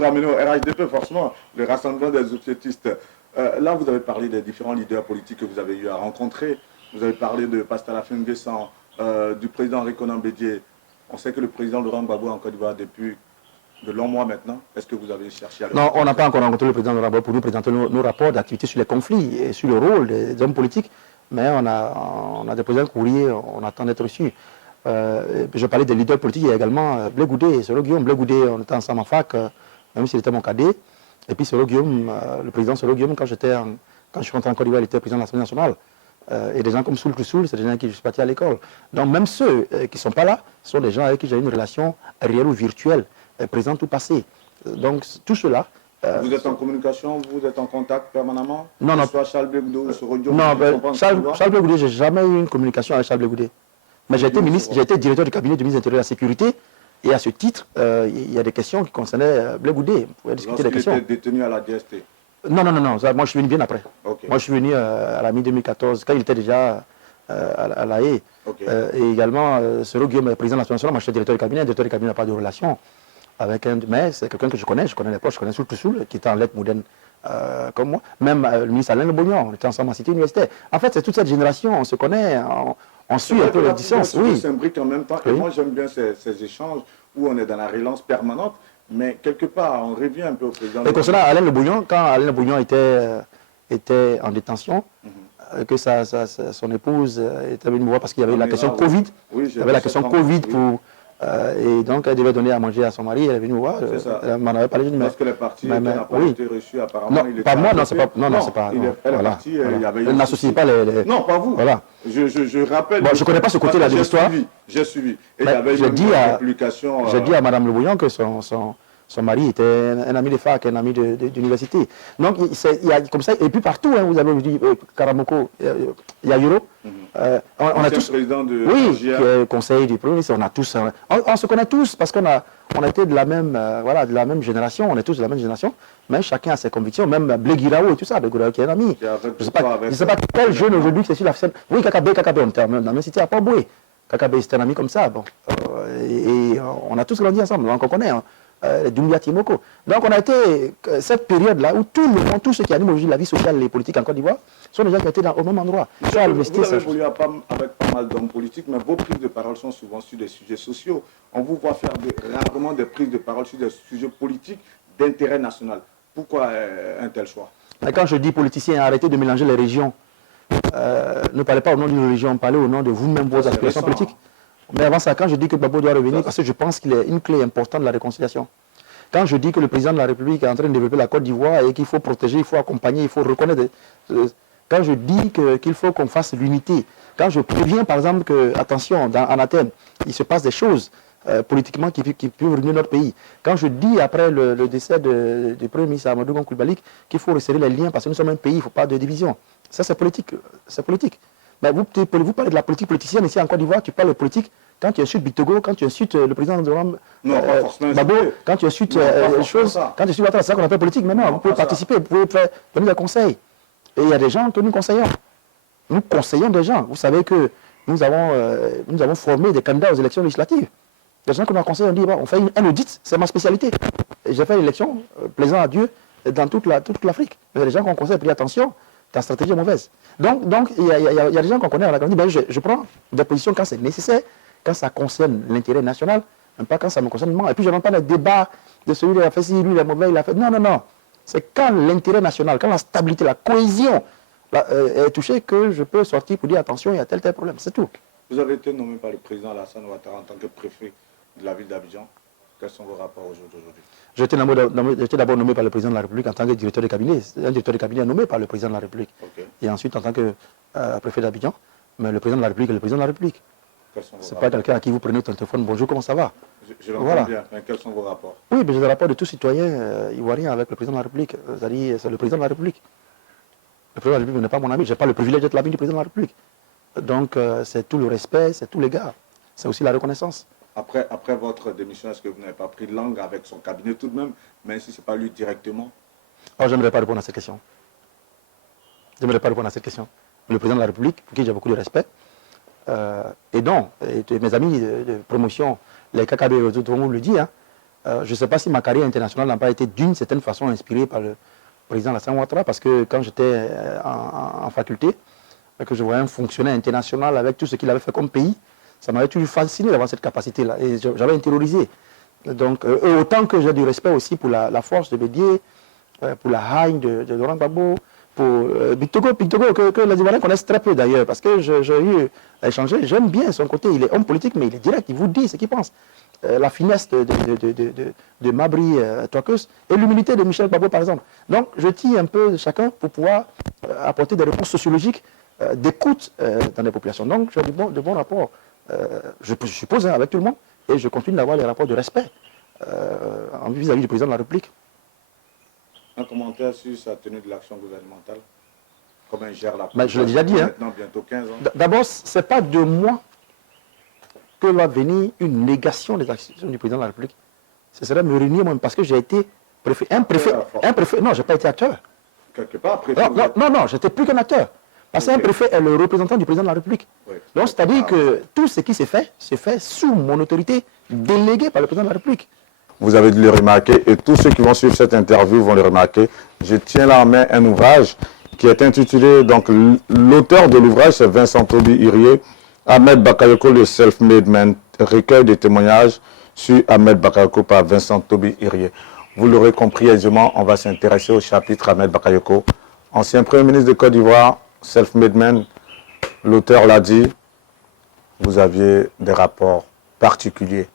vous ramener au RHDP, forcément, le Rassemblement des Obsétistes. Là, vous avez parlé des différents leaders politiques que vous avez eu à rencontrer. Vous avez parlé de Pascal Afenguessan, du président Rekonan Bédié. On sait que le président Laurent Gbagbo en Côte d'Ivoire depuis de longs mois maintenant. Est-ce que vous avez cherché à le Non, on n'a pas encore rencontré le président Laurent Gbagbo pour nous présenter nos rapports d'activité sur les conflits et sur le rôle des hommes politiques. Mais on a déposé un courrier, on attend d'être reçu. Je parlais des leaders politiques, il y a également Blé Goudé, Solo Guillaume. Blé Goudé, on était ensemble en fac, même s'il était mon cadet. Et puis Solo Guillaume, le président Solo Guillaume, quand je suis rentré en Côte d'Ivoire, il était président de l'Assemblée nationale. Et des gens comme Soul Soul, c'est des gens avec qui je suis parti à l'école. Donc même ceux qui ne sont pas là, sont des gens avec qui j'ai une relation réelle ou virtuelle, présente ou passée. Donc tout cela... vous êtes en communication, vous êtes en contact permanemment? Non, non. Soit Charles Blé Goudé ou Soro Diop? Non, Charles Blé Goudé, je n'ai jamais eu une communication avec Charles Blé Goudé. Mais j'ai été directeur du cabinet du ministre de l'Intérieur et de la Sécurité. Et à ce titre, il y a des questions qui concernaient Blé Goudé. Vous pouvez discuter des questions. Il était détenu à la DST? Non, moi je suis venu bien après. Okay. Moi je suis venu à la mi-2014, quand il était déjà à La Haye. Okay. Et également, Soro Guillaume, président de l'Assemblée nationale, moi je suis directeur du cabinet. Le directeur du cabinet n'a pas de relation avec un de mes, c'est quelqu'un que je connais les poches, je connais Soul, qui était en lettres modernes comme moi. Même le ministre Alain Lebognan, on était ensemble en cité universitaire. En fait, c'est toute cette génération, on se connaît, on suit un peu les distances. Oui, c'est un brique en même temps. Oui. Et moi j'aime bien ces échanges où on est dans la relance permanente. Mais quelque part, on revient un peu au président. Et concernant Alain Lebognan, quand Alain Lebognan était en détention, que son épouse était venue me voir parce qu'il y avait la question Covid. Oui, il y avait la question Covid pour... et donc, elle devait donner à manger à son mari, elle est venue me voir. Elle m'en avait parlé. Parce que les parties n'a pas été reçues, apparemment. Non, pas moi, non, c'est pas... Non, c'est pas... Elle est partie, il y avait... Elle n'associe pas les... Non, pas vous. Voilà. Je rappelle... Bon, je ne connais pas ce côté-là de l'histoire. J'ai suivi. Et j'ai dit à Mme Lebognan que son mari était un ami de fac, un ami d'université. Donc, il y a comme ça, et puis partout, hein, vous avez dit Karamoko, il y a Yoro. On a tous, président de qui est conseiller du Premier ministre, on a tous, on se connaît tous parce qu'on a été de la même génération, on est tous de la même génération, mais chacun a ses convictions, même Blé Guiraou et tout ça, Blé Guiraou qui est un ami. Je ne sais pas quel jeune aujourd'hui qui est sur la scène. Oui, Kakabé, on était dans la même cité à Port-Boué. Kakabé, c'était un ami comme ça, bon. Et on a tous grandi ensemble, donc on connaît. Hein. Doumbia Timoko. Donc on a été, cette période-là où tout le monde, tous ceux qui animent aujourd'hui la vie sociale et politique en Côte d'Ivoire, sont des gens qui étaient au même endroit. Vous avez évolué avec pas mal d'hommes politiques, mais vos prises de parole sont souvent sur des sujets sociaux. On vous voit faire rarement des prises de parole sur des sujets politiques d'intérêt national. Pourquoi un tel choix? Mais quand je dis politiciens, arrêtez de mélanger les régions. Ne parlez pas au nom d'une région, parlez au nom de vous-même, vos aspirations politiques. Mais avant ça, quand je dis que Gbagbo doit revenir, parce que je pense qu'il est une clé importante de la réconciliation. Quand je dis que le président de la République est en train de développer la Côte d'Ivoire et qu'il faut protéger, il faut accompagner, il faut reconnaître... Quand je dis qu'il faut qu'on fasse l'unité, quand je préviens par exemple que, attention, en Athènes, il se passe des choses politiquement qui peuvent ruiner notre pays. Quand je dis après le décès du Premier ministre Amadou Gon Coulibaly qu'il faut resserrer les liens parce que nous sommes un pays, il ne faut pas de division. Ça c'est politique, c'est politique. Mais vous parlez de la politique politicienne ici en Côte d'Ivoire, tu parles de politique quand tu insultes Bitogo, quand tu insultes le président de Babo, quand tu insultes les choses, quand tu insultes c'est ça qu'on appelle politique. Mais non, vous pouvez participer, vous pouvez donner des conseils. Et il y a des gens que nous conseillons. Nous conseillons des gens. Vous savez que nous avons formé des candidats aux élections législatives. Des gens que nous conseillons, on dit, bon, on fait un audit, c'est ma spécialité. J'ai fait l'élection, plaisant à Dieu, dans toute l'Afrique. Mais il y a des gens qu'on conseille, puis attention, ta stratégie est mauvaise. Donc il y a des gens qu'on connaît, on a dit, ben, je prends des positions quand c'est nécessaire, quand ça concerne l'intérêt national, même pas quand ça me concerne moi. Et puis je n'entends pas les débats de celui qui a fait ci, lui il est mauvais, il a fait... Non. C'est quand l'intérêt national, quand la stabilité, la cohésion est touchée que je peux sortir pour dire attention, il y a tel problème, c'est tout. Vous avez été nommé par le président Alassane Ouattara en tant que préfet de la ville d'Abidjan. Quels sont vos rapports aujourd'hui? J'ai été d'abord nommé par le président de la République en tant que directeur de cabinet. Un directeur de cabinet nommé par le président de la République. Okay. Et ensuite en tant que préfet d'Abidjan. Mais le président de la République est le président de la République. Ce n'est pas quelqu'un à qui vous prenez votre téléphone, bonjour, comment ça va? Je l'entends bien, mais quels sont vos rapports? Oui, mais j'ai des rapports de tout citoyen ivoirien avec le président de la République. C'est-à-dire, c'est le président de la République. Le président de la République n'est pas mon ami, je n'ai pas le privilège d'être l'ami du président de la République. Donc, c'est tout le respect, c'est tout l'égard. C'est aussi la reconnaissance. Après votre démission, est-ce que vous n'avez pas pris langue avec son cabinet tout de même, même si ce n'est pas lui directement? Oh, je n'aimerais pas répondre à cette question. Je n'aimerais pas répondre à cette question. Le président de la République, pour qui j'ai beaucoup de respect, et non, et mes amis de promotion, les KKB, tout le monde le dit, hein, je ne sais pas si ma carrière internationale n'a pas été d'une certaine façon inspirée par le président Alassane Ouattara, parce que quand j'étais en faculté, que je voyais un fonctionnaire international avec tout ce qu'il avait fait comme pays, ça m'avait toujours fasciné d'avoir cette capacité-là. Et j'avais intériorisé. Donc, autant que j'ai du respect aussi pour la force de Bédié, pour la haine de Laurent Gbagbo, pour Pictogo, que les Ivoiriens connaissent très peu d'ailleurs, parce que j'ai eu à échanger, j'aime bien son côté, il est homme politique, mais il est direct, il vous dit ce qu'il pense. La finesse de Mabry Touakeus et l'humilité de Michel Gbagbo, par exemple. Donc, je tire un peu de chacun pour pouvoir apporter des réponses sociologiques d'écoute dans les populations. Donc, j'ai de bons rapports, je suppose, hein, avec tout le monde, et je continue d'avoir les rapports de respect vis-à-vis du président de la République. Un commentaire sur sa tenue de l'action gouvernementale? Comment il gère la politique? Je l'ai déjà dit. Maintenant, bientôt 15 ans. D'abord, ce n'est pas de moi que va venir une négation des actions du président de la République. Ce serait me réunir moi-même, parce que j'ai été préfet. Un préfet, non, je n'ai pas été acteur. Quelque part, préfet. Non, j'étais plus qu'un acteur. Parce qu'un préfet est le représentant du président de la République. Oui. Donc, c'est-à-dire que tout ce qui s'est fait sous mon autorité déléguée par le président de la République. Vous avez dû le remarquer, et tous ceux qui vont suivre cette interview vont le remarquer. Je tiens là en main un ouvrage qui est intitulé, donc l'auteur de l'ouvrage, c'est Vincent Toby Irié, Ahmed Bakayoko, le self-made man, recueil de témoignages sur Ahmed Bakayoko par Vincent Toby Irié. Vous l'aurez compris aisément, on va s'intéresser au chapitre Ahmed Bakayoko, ancien Premier ministre de Côte d'Ivoire, self-made man. L'auteur l'a dit, vous aviez des rapports particuliers.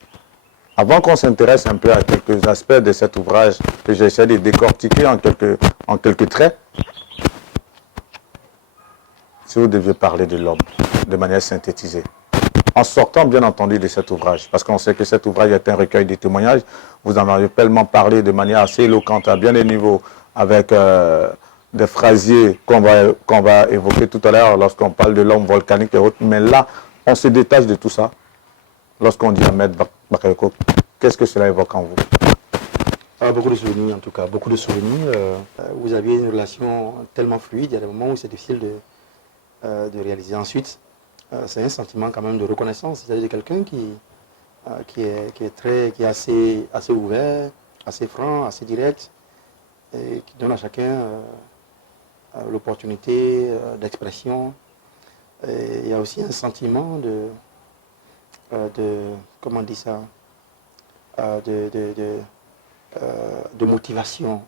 Avant qu'on s'intéresse un peu à quelques aspects de cet ouvrage, que j'essaie de décortiquer en quelques traits, si vous deviez parler de l'homme de manière synthétisée, en sortant bien entendu de cet ouvrage, parce qu'on sait que cet ouvrage est un recueil de témoignages, vous en avez tellement parlé de manière assez éloquente à bien des niveaux, avec des phrasiers qu'on va évoquer tout à l'heure lorsqu'on parle de l'homme volcanique et autres, mais là, on se détache de tout ça. Lorsqu'on dit Ahmed Bakayoko, qu'est-ce que cela évoque en vous? Beaucoup de souvenirs, en tout cas, beaucoup de souvenirs. Vous aviez une relation tellement fluide, il y a des moments où c'est difficile de réaliser. Ensuite, c'est un sentiment quand même de reconnaissance, c'est-à-dire de quelqu'un qui est assez ouvert, assez franc, assez direct, et qui donne à chacun l'opportunité d'expression. Il y a aussi un sentiment comment on dit ça, de motivation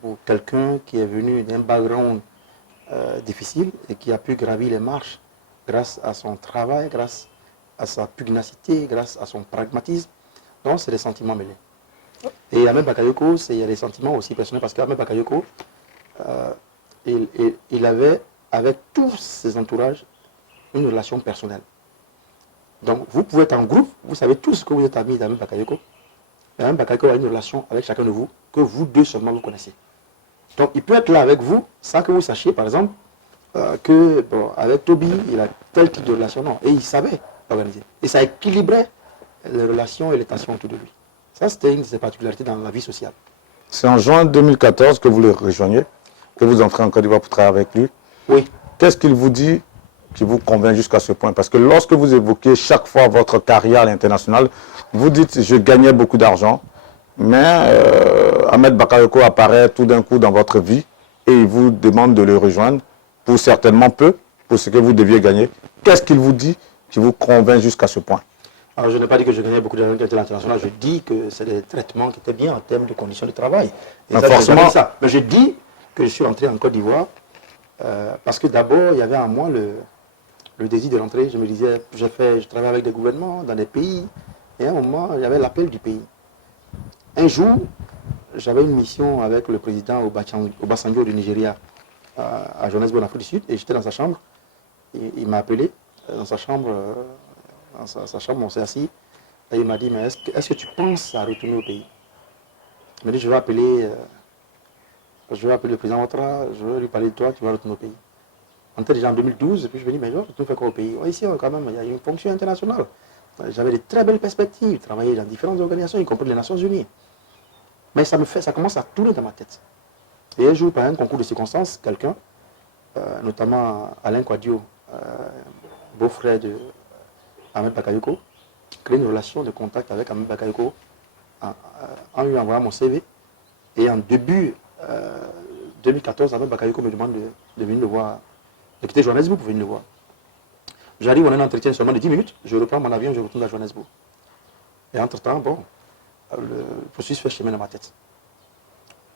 pour quelqu'un qui est venu d'un background difficile et qui a pu gravir les marches grâce à son travail, grâce à sa pugnacité, grâce à son pragmatisme. Donc, c'est des sentiments mêlés. Et Ahmed Bakayoko, il y a des sentiments aussi personnels, parce qu'Ahmed Bakayoko, il avait, avec tous ses entourages, une relation personnelle. Donc, vous pouvez être en groupe, vous savez tous que vous êtes amis d'Ahmed Bakayoko. Mais Ahmed Bakayoko a une relation avec chacun de vous que vous deux seulement vous connaissez. Donc, il peut être là avec vous sans que vous sachiez, par exemple, avec Toby, il a tel type de relation. Non, et il savait organiser. Et ça équilibrait les relations et les tensions autour de lui. Ça, c'était une de ses particularités dans la vie sociale. C'est en juin 2014 que vous le rejoignez, que vous entrez en Côte d'Ivoire pour travailler avec lui. Oui. Qu'est-ce qu'il vous dit qui vous convainc jusqu'à ce point? Parce que lorsque vous évoquez chaque fois votre carrière à l'international, vous dites « je gagnais beaucoup d'argent », mais Ahmed Bakayoko apparaît tout d'un coup dans votre vie et il vous demande de le rejoindre pour certainement peu, pour ce que vous deviez gagner. Qu'est-ce qu'il vous dit qui vous convainc jusqu'à ce point? Alors, je n'ai pas dit que je gagnais beaucoup d'argent à l'international, je dis que c'est des traitements qui étaient bien en termes de conditions de travail. Et ça, forcément. Mais je dis que je suis entré en Côte d'Ivoire parce que d'abord, il y avait en moi le désir de rentrer. Je me disais, je travaille avec des gouvernements dans des pays, et à un moment, il y avait l'appel du pays. Un jour, j'avais une mission avec le président Obasanjo du Nigeria à Johannesburg, en Afrique du Sud, et j'étais dans sa chambre. Il m'a appelé dans sa chambre, on s'est assis, et il m'a dit, mais est-ce que tu penses à retourner au pays? Il m'a dit, je vais appeler le président Ouattara, je vais lui parler de toi, tu vas retourner au pays. On était déjà en 2012, et puis je me dis, mais je vais retourner faire quoi au pays? Ici, quand même, il y a une fonction internationale. J'avais de très belles perspectives, travailler dans différentes organisations, y compris les Nations Unies. Mais ça commence à tourner dans ma tête. Et un jour, par un concours de circonstances, quelqu'un, notamment Alain Kouadio, beau-frère de Ahmed Bakayoko, crée une relation de contact avec Ahmed Bakayoko en lui envoyant mon CV. Et en début 2014, Ahmed Bakayoko me demande de venir le voir, de quitter Johannesburg pour venir le voir. J'arrive, on a un entretien seulement de 10 minutes, je reprends mon avion, je retourne à Johannesburg. Et entre-temps, bon, le processus fait chemin dans ma tête.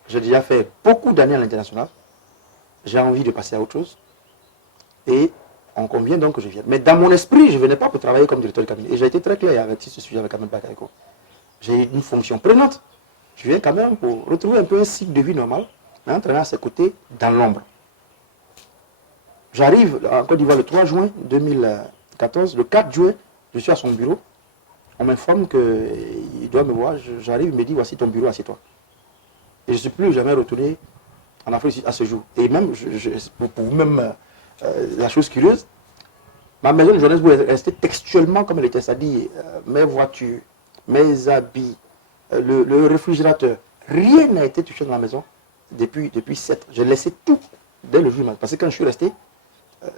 J'ai déjà fait beaucoup d'années à l'international, j'ai envie de passer à autre chose, et on convient donc que je vienne. Mais dans mon esprit, je ne venais pas pour travailler comme directeur de cabinet. Et j'ai été très clair avec ce sujet avec Ahmed Bakayoko. J'ai une fonction prenante. Je viens quand même pour retrouver un peu un cycle de vie normal, mais entraîner à ses côtés dans l'ombre. J'arrive en Côte d'Ivoire le 3 juin 2014. Le 4 juin, je suis à son bureau. On m'informe qu'il doit me voir. J'arrive, il me dit, voici ton bureau, assieds-toi. Et je ne suis plus jamais retourné en Afrique à ce jour. Et même, pour vous-même, la chose curieuse, ma maison de Johannesburg est restée textuellement comme elle était. C'est-à-dire, mes voitures, mes habits, le réfrigérateur, rien n'a été touché dans la maison depuis 7 ans. J'ai laissé tout dès le jour. Parce que quand je suis resté,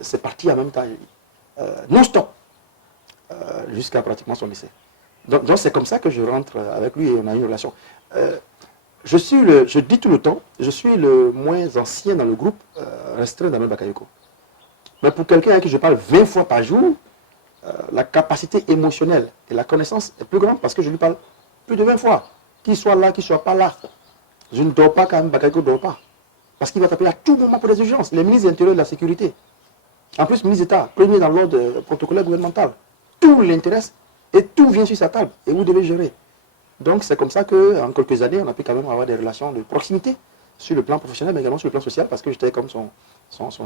c'est parti en même temps, non-stop, jusqu'à pratiquement son décès. Donc c'est comme ça que je rentre avec lui et on a une relation. Je dis tout le temps, je suis le moins ancien dans le groupe restreint d'Ahmed Bakayoko. Mais pour quelqu'un à qui je parle 20 fois par jour, la capacité émotionnelle et la connaissance est plus grande parce que je lui parle plus de 20 fois. Qu'il soit là, qu'il ne soit pas là. Je ne dors pas quand même, Bakayoko ne dort pas. Parce qu'il va t'appeler à tout moment pour des urgences. Les ministres de l'Intérieur et de la Sécurité. En plus, ministre d'État, premier dans l'ordre protocolaire gouvernemental. Tout l'intéresse et tout vient sur sa table. Et vous devez gérer. Donc c'est comme ça qu'en quelques années, on a pu quand même avoir des relations de proximité sur le plan professionnel, mais également sur le plan social, parce que j'étais comme son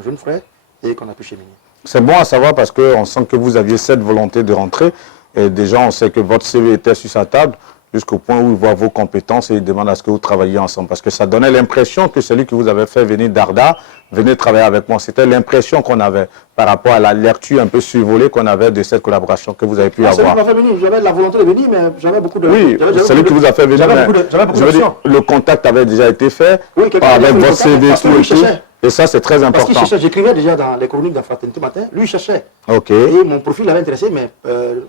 jeune frère et qu'on a pu cheminer. C'est bon à savoir parce qu'on sent que vous aviez cette volonté de rentrer. Et déjà, on sait que votre CV était sur sa table jusqu'au point où il voit vos compétences et il demande à ce que vous travailliez ensemble. Parce que ça donnait l'impression que celui qui vous avait fait venir d'Arda venait travailler avec moi. C'était l'impression qu'on avait par rapport à la lecture un peu survolée qu'on avait de cette collaboration que vous avez pu avoir. J'avais la volonté de venir, mais j'avais beaucoup de... Oui, celui qui vous a fait venir, le contact avait déjà été fait avec votre CV et tout. Et ça, c'est très important. Parce qu'il cherchait, j'écrivais déjà dans les chroniques de la Fraternité Matin, lui il cherchait. Ok. Et mon profil l'avait intéressé, mais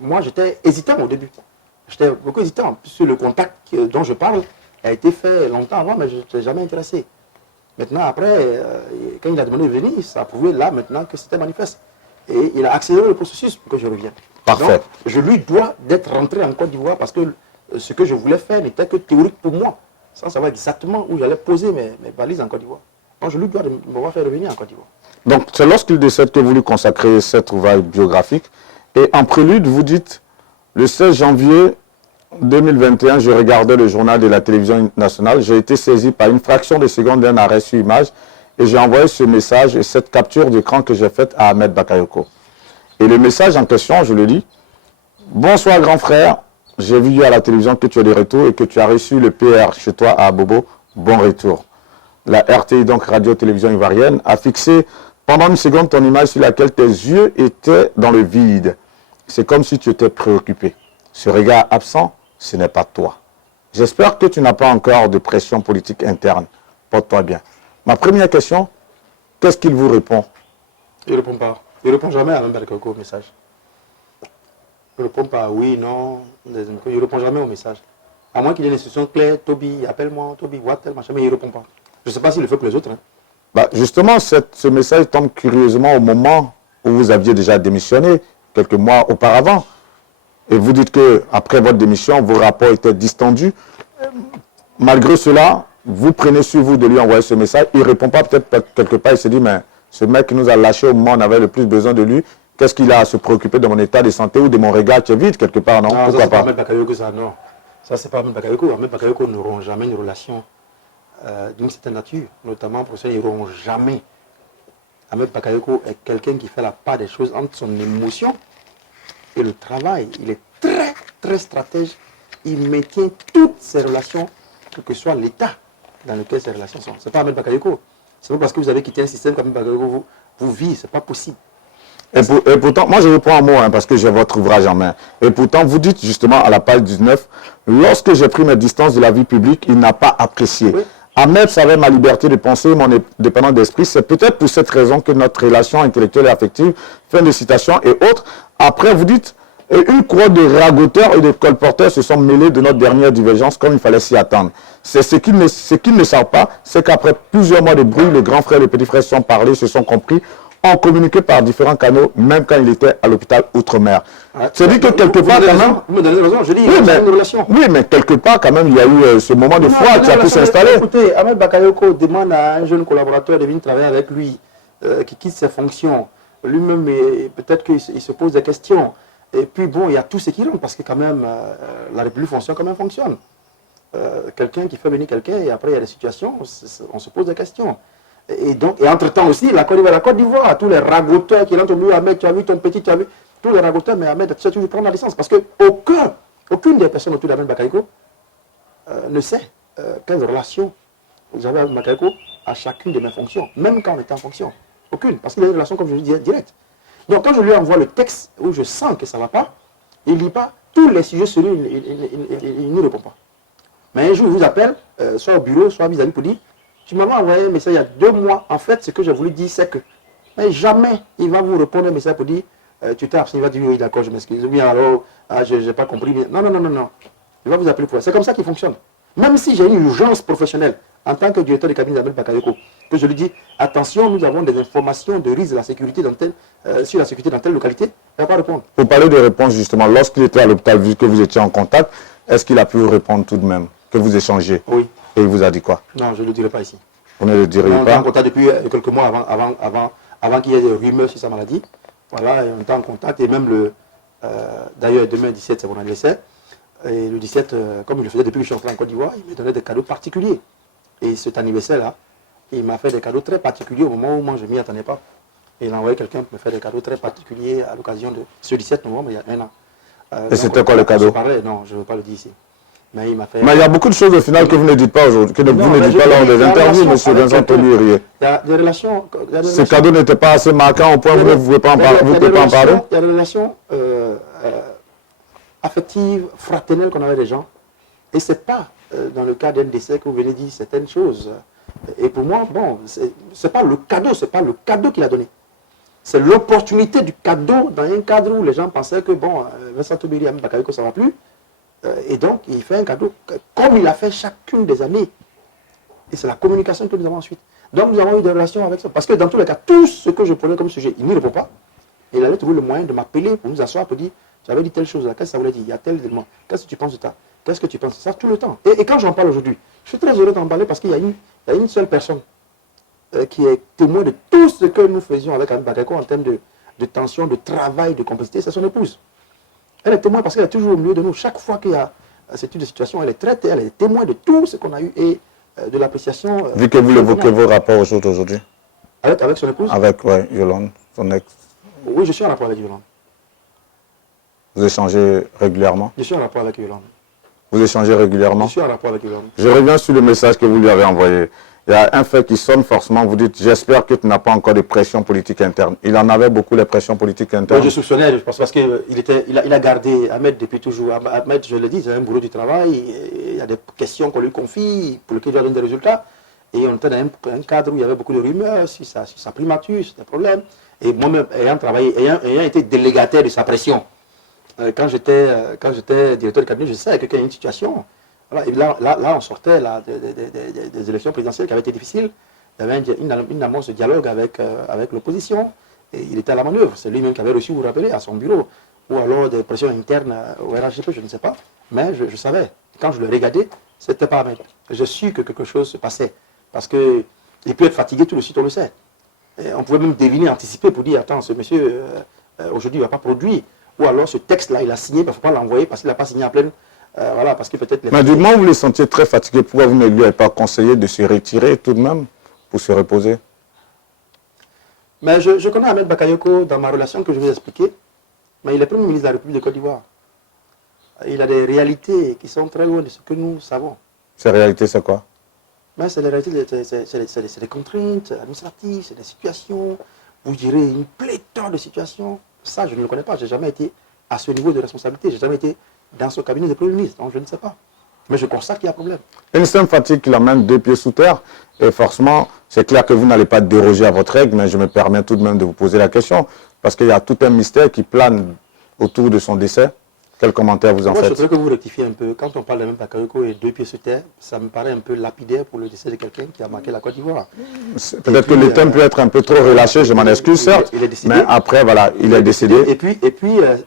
moi j'étais hésitant au début. J'étais beaucoup hésitant, puisque le contact dont je parle a été fait longtemps avant, mais je n'étais jamais intéressé. Maintenant, après, quand il a demandé de venir, ça a prouvé là maintenant que c'était manifeste. Et il a accéléré le processus pour que je revienne. Parfait. Donc, je lui dois d'être rentré en Côte d'Ivoire parce que ce que je voulais faire n'était que théorique pour moi, sans savoir exactement où j'allais poser mes valises en Côte d'Ivoire. Donc, je lui dois de m'avoir fait revenir en Côte d'Ivoire. Donc, c'est lorsqu'il décède que vous lui consacrez cette trouvaille biographique. Et en prélude, vous dites, le 16 janvier 2021, je regardais le journal de la télévision nationale. J'ai été saisi par une fraction de seconde d'un arrêt sur image et j'ai envoyé ce message et cette capture d'écran que j'ai faite à Ahmed Bakayoko. Et le message en question, je le lis. Bonsoir grand frère, j'ai vu à la télévision que tu es de retour et que tu as reçu le PR chez toi à Bobo. Bon retour. La RTI, donc Radio-Télévision Ivoirienne, a fixé pendant une seconde ton image sur laquelle tes yeux étaient dans le vide. C'est comme si tu étais préoccupé. Ce regard absent, ce n'est pas toi. J'espère que tu n'as pas encore de pression politique interne. Porte-toi bien. Ma première question, qu'est-ce qu'il vous répond? Il ne répond pas. Il ne répond jamais à Ahmed Bakayoko au message. Il ne répond pas oui, non. Il ne répond jamais au message. À moins qu'il y ait une instruction claire, Toby, appelle-moi, Toby, tel machin, mais il ne répond pas. Je ne sais pas s'il le fait pour les autres. Hein. Bah, justement, ce message tombe curieusement au moment où vous aviez déjà démissionné, quelques mois auparavant. Et vous dites qu'après votre démission, vos rapports étaient distendus. Malgré cela, vous prenez sur vous de lui envoyer ce message. Il ne répond pas, peut-être quelque part, il se dit, mais ce mec qui nous a lâchés au moment où on avait le plus besoin de lui, qu'est-ce qu'il a à se préoccuper de mon état de santé ou de mon regard qui est vide quelque part, non? Non, pourquoi ça, pas Ahmed Bakayoko, ça, non. Ça, c'est pas Ahmed Bakayoko. Ahmed Bakayoko n'auront jamais une relation d'une certaine nature, notamment pour ça, ils n'auront jamais. Ahmed Bakayoko est quelqu'un qui fait la part des choses entre son émotion et le travail. Il est très, très stratège. Il maintient toutes ses relations, quel que soit l'état dans lequel ces relations sont. Ce n'est pas Ahmed Bakayoko. C'est pas parce que vous avez quitté un système comme Ahmed Bakayoko, vous vivez, ce n'est pas possible. Et pourtant, moi je reprends un mot hein, parce que j'ai votre ouvrage en main. Et pourtant, vous dites justement à la page 19, lorsque j'ai pris mes distances de la vie publique, il n'a pas apprécié. Oui. Ahmed savait ma liberté de penser, mon indépendance d'esprit. C'est peut-être pour cette raison que notre relation intellectuelle et affective, fin de citation et autres. Après, vous dites, Et une croix de ragoteurs et de colporteurs se sont mêlés de notre dernière divergence comme il fallait s'y attendre. C'est ce qu'ils ne savent pas, c'est qu'après plusieurs mois de bruit, le grand frère et le petit frère se sont parlé, se sont compris, ont communiqué par différents canaux, même quand il était à l'hôpital Outre-mer. C'est dit que quelque part, quand même... Vous me donnez raison, je dis, Oui, il y a une relation. oui, mais quelque part, quand même, il y a eu ce moment de froid qui a pu s'installer. Écoutez, Ahmed Bakayoko demande à un jeune collaborateur de venir travailler avec lui, qui quitte ses fonctions. Lui-même, peut-être qu'il se pose des questions. Et puis, bon, il y a tout ce qui rentre, parce que quand même, la République fonctionne comme elle fonctionne. Quelqu'un qui fait venir quelqu'un, et après, il y a des situations, on se pose des questions. Et donc, et entre-temps aussi, la Côte d'Ivoire, tous les ragoteurs qui rentrent au milieu, Ahmed, tu as vu ton petit, tu as vu, tous les ragoteurs, mais Ahmed, tu as toujours prendre la licence. Parce qu'aucune des personnes autour d'Ahmed Bakayoko ne sait quelle relation j'avais avec Bakayoko à chacune de mes fonctions, même quand on était en fonction. Aucune, parce qu'il y a une relation, comme je dis, directe. Donc, quand je lui envoie le texte où je sens que ça ne va pas, il ne lit pas tous les sujets sur lui, il ne répond pas. Mais un jour, il vous appelle, soit au bureau, soit vis-à-vis pour dire, tu m'avais envoyé un message il y a 2 mois. En fait, ce que j'ai voulu dire, c'est que. Mais jamais il va vous répondre un message pour dire, tu t'es absent. Il va dire, oui, d'accord, je m'excuse. Ou bien alors, je n'ai pas compris. Non, non, non, non, non. Il va vous appeler pour ça. C'est comme ça qu'il fonctionne. Même si j'ai une urgence professionnelle, en tant que directeur de cabinet d'Ahmed Bakayoko, que je lui dis, attention, nous avons des informations de risque de la sécurité sur la sécurité dans telle localité, il ne va pas répondre. Pour parler de réponse, justement, lorsqu'il était à l'hôpital, vu que vous étiez en contact, est-ce qu'il a pu répondre tout de même, que vous échangez? Oui. Et il vous a dit quoi? Non, je ne le dirai pas ici. Vous ne le direz On est pas? en contact depuis quelques mois avant qu'il y ait des rumeurs sur sa maladie. Voilà, et on est en contact. Et même d'ailleurs, demain, 17, c'est mon anniversaire. Et le 17, comme je le faisais depuis que je suis entré en Côte d'Ivoire, il me donnait des cadeaux particuliers. Et cet anniversaire-là, il m'a fait des cadeaux très particuliers au moment où moi je ne m'y attendais pas. Et il a envoyé quelqu'un pour me faire des cadeaux très particuliers à l'occasion de ce 17 novembre, il y a 1 an. Et c'était quoi le cadeau? Non, je ne veux pas le dire ici. Mais il m'a fait... Mais il y a beaucoup de choses au final que vous ne dites pas aujourd'hui, que vous ne dites pas lors des interviews, M. Vincent Tolurier. Il y a des relations... Ce cadeau n'était pas assez marquant au point où vous ne pouvez pas en parler. Il y a des relations affectives, fraternelles qu'on avait des gens. Et ce n'est pas dans le cas d'un décès que vous venez dire certaines choses. Et pour moi, bon, c'est pas le cadeau qu'il a donné. C'est l'opportunité du cadeau dans un cadre où les gens pensaient que, bon, Vincent Tolurier, Ahmed Bakayoko, ça ne va plus. Et donc, il fait un cadeau comme il a fait chacune des années. Et c'est la communication que nous avons ensuite. Donc, nous avons eu des relations avec ça. Parce que dans tous les cas, tout ce que je prenais comme sujet, il n'y répond pas. Et il allait trouver le moyen de m'appeler pour nous asseoir, pour dire, tu avais dit telle chose là, qu'est-ce que ça voulait dire? Il y a tel élément. Qu'est-ce que tu penses de ça? Qu'est-ce que tu penses de ça? Tout le temps. Et quand j'en parle aujourd'hui, je suis très heureux d'en parler parce qu'il y a une seule personne qui est témoin de tout ce que nous faisions avec Ahmed Bakayoko en termes de tension, de travail, de complicité, c'est son épouse. Elle est témoin parce qu'elle est toujours au milieu de nous. Chaque fois qu'il y a ce type de situation, elle est traitée, elle est témoin de tout ce qu'on a eu et de l'appréciation. Vu que vous évoquez vos rapports aujourd'hui. Avec son épouse? Avec, ouais, Yolande, son ex. Oui, je suis en rapport avec Yolande. Vous échangez régulièrement? Je suis en rapport avec Yolande. Vous échangez régulièrement? Je suis en rapport avec Yolande. Je reviens sur le message que vous lui avez envoyé. Il y a un fait qui sonne forcément, vous dites, j'espère que tu n'as pas encore de pression politique interne. Il en avait beaucoup les pressions politiques internes. Oui, je soupçonnais, je pense, parce qu'il a gardé Ahmed depuis toujours. Ahmed, je le dis, c'est un boulot du travail. Il y a des questions qu'on lui confie, pour lesquelles il doit donner des résultats. Et on était dans un cadre où il y avait beaucoup de rumeurs sur sa primature, sur des problèmes. Et moi-même, ayant travaillé, ayant été délégataire de sa pression, quand j'étais directeur de cabinet, je sais qu'il y a une situation. Voilà, et là, on sortait des élections présidentielles qui avaient été difficiles. Il y avait une amorce de dialogue avec l'opposition. Et il était à la manœuvre. C'est lui-même qui avait reçu, vous vous rappelez, à son bureau. Ou alors des pressions internes au RHGP, je ne sais pas. Mais je savais. Quand je le regardais, ce n'était pas Ahmed. Je su que quelque chose se passait. Parce qu'il peut être fatigué tout de suite, on le sait. Et on pouvait même deviner, anticiper pour dire, attends, ce monsieur, aujourd'hui, il ne va pas produire. Ou alors ce texte-là, il a signé, il ne faut pas l'envoyer parce qu'il n'a pas signé en pleine... voilà, parce que peut-être... Mais du moment où vous le sentiez très fatigué, pourquoi vous ne lui avez pas conseillé de se retirer tout de même pour se reposer? Mais je connais Ahmed Bakayoko dans ma relation que je vous ai expliquée, mais il est Premier ministre de la République de Côte d'Ivoire. Il a des réalités qui sont très loin de ce que nous savons. Ces réalités, c'est quoi? Mais c'est les réalités, c'est des contraintes administratives, c'est des situations, vous direz une pléthore de situations. Ça, je ne le connais pas, je n'ai jamais été à ce niveau de responsabilité, je n'ai jamais été dans ce cabinet de Premier ministre, donc je ne sais pas. Mais je constate qu'il y a problème. Une simple fatigue qui l'amène 2 pieds sous terre, et forcément, c'est clair que vous n'allez pas déroger à votre règle, mais je me permets tout de même de vous poser la question, parce qu'il y a tout un mystère qui plane autour de son décès. Quel commentaire vous en Moi, je faites? voudrais que vous rectifiez un peu. Quand on parle de même Bakayoko et 2 pieds sur terre, ça me paraît un peu lapidaire pour le décès de quelqu'un qui a marqué la Côte d'Ivoire. Peut-être que le thème peut être un peu trop relâché, je m'en excuse, certes. Il est décédé. Mais après, voilà, il est décédé. Et puis